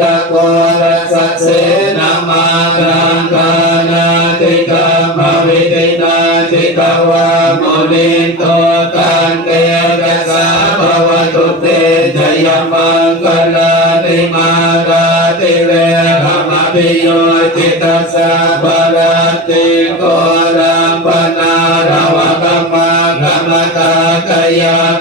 ตะโกรัสเสนามารังกานาติกาภวิตินาติกาวามุนินโตตันเตระสาภวตุเตจยมังคลาติมาราติเวหมปิโยจิตสสะภรติโกรัมปนารวะกัมมะกัมมตากายา